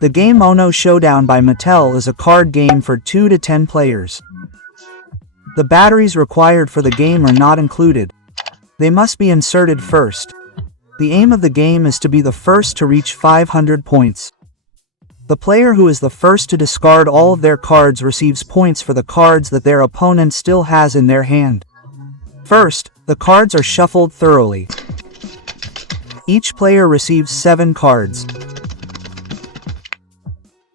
The game UNO Showdown by Mattel is a card game for 2 to 10 players. The batteries required for the game are not included. They must be inserted first. The aim of the game is to be the first to reach 500 points. The player who is the first to discard all of their cards receives points for the cards that their opponent still has in their hand. First, the cards are shuffled thoroughly. Each player receives 7 cards.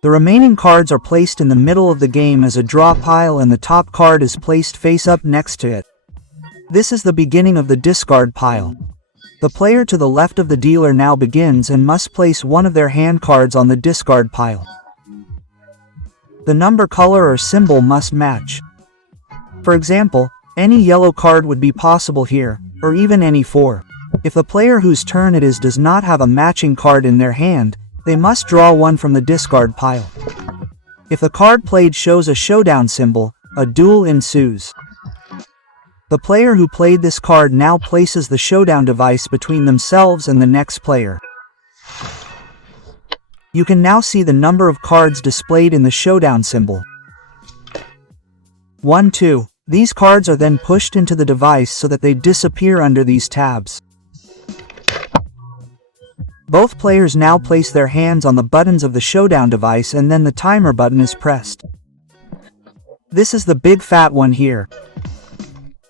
The remaining cards are placed in the middle of the game as a draw pile, and the top card is placed face up next to it. This is the beginning of the discard pile. The player to the left of the dealer now begins and must place one of their hand cards on the discard pile. The number, color, or symbol must match. For example, any yellow card would be possible here, or even any 4. If the player whose turn it is does not have a matching card in their hand, they must draw one from the discard pile. If the card played shows a showdown symbol, a duel ensues. The player who played this card now places the showdown device between themselves and the next player. You can now see the number of cards displayed in the showdown symbol. 1, 2. These cards are then pushed into the device so that they disappear under these tabs. Both players now place their hands on the buttons of the showdown device, and then the timer button is pressed. This is the big fat one here.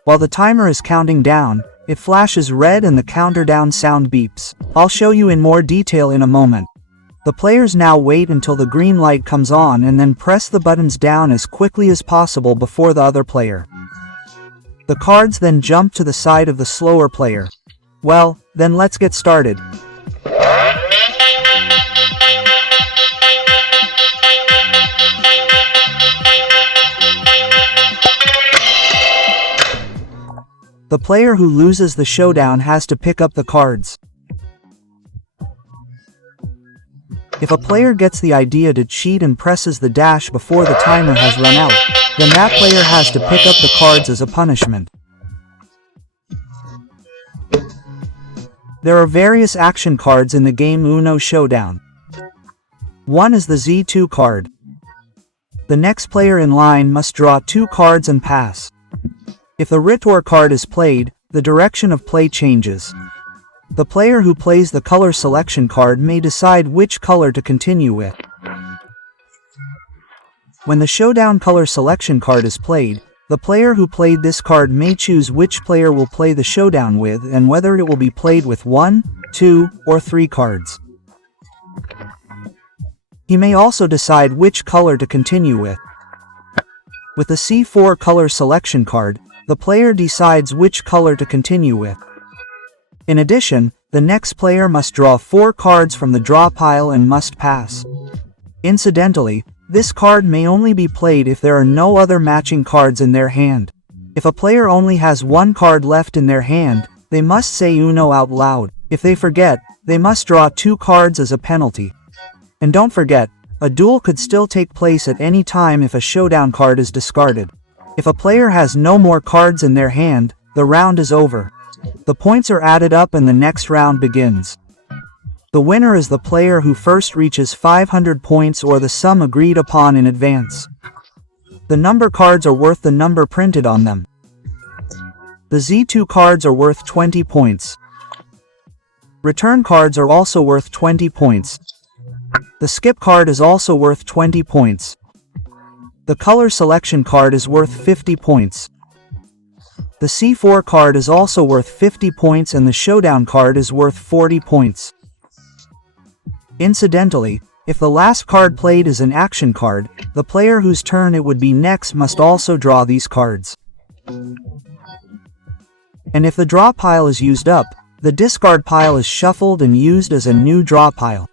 While the timer is counting down, it flashes red and the counter-down sound beeps. I'll show you in more detail in a moment. The players now wait until the green light comes on and then press the buttons down as quickly as possible before the other player. The cards then jump to the side of the slower player. Well, then let's get started. The player who loses the showdown has to pick up the cards. If a player gets the idea to cheat and presses the dash before the timer has run out, then that player has to pick up the cards as a punishment. There are various action cards in the game UNO Showdown. One is the Z2 card. The next player in line must draw 2 cards and pass. If the Ritor card is played, the direction of play changes. The player who plays the color selection card may decide which color to continue with. When the showdown color selection card is played, the player who played this card may choose which player will play the showdown with and whether it will be played with 1, 2, or 3 cards. He may also decide which color to continue with. With the C4 color selection card, the player decides which color to continue with. In addition, the next player must draw 4 cards from the draw pile and must pass. Incidentally, this card may only be played if there are no other matching cards in their hand. If a player only has 1 card left in their hand, they must say UNO out loud. If they forget, they must draw 2 cards as a penalty. And don't forget, a duel could still take place at any time if a showdown card is discarded. If a player has no more cards in their hand, the round is over. The points are added up and the next round begins. The winner is the player who first reaches 500 points or the sum agreed upon in advance. The number cards are worth the number printed on them. The Z2 cards are worth 20 points. Return cards are also worth 20 points. The skip card is also worth 20 points. The color selection card is worth 50 points. The C4 card is also worth 50 points and the showdown card is worth 40 points. Incidentally, if the last card played is an action card, the player whose turn it would be next must also draw these cards. And if the draw pile is used up, the discard pile is shuffled and used as a new draw pile.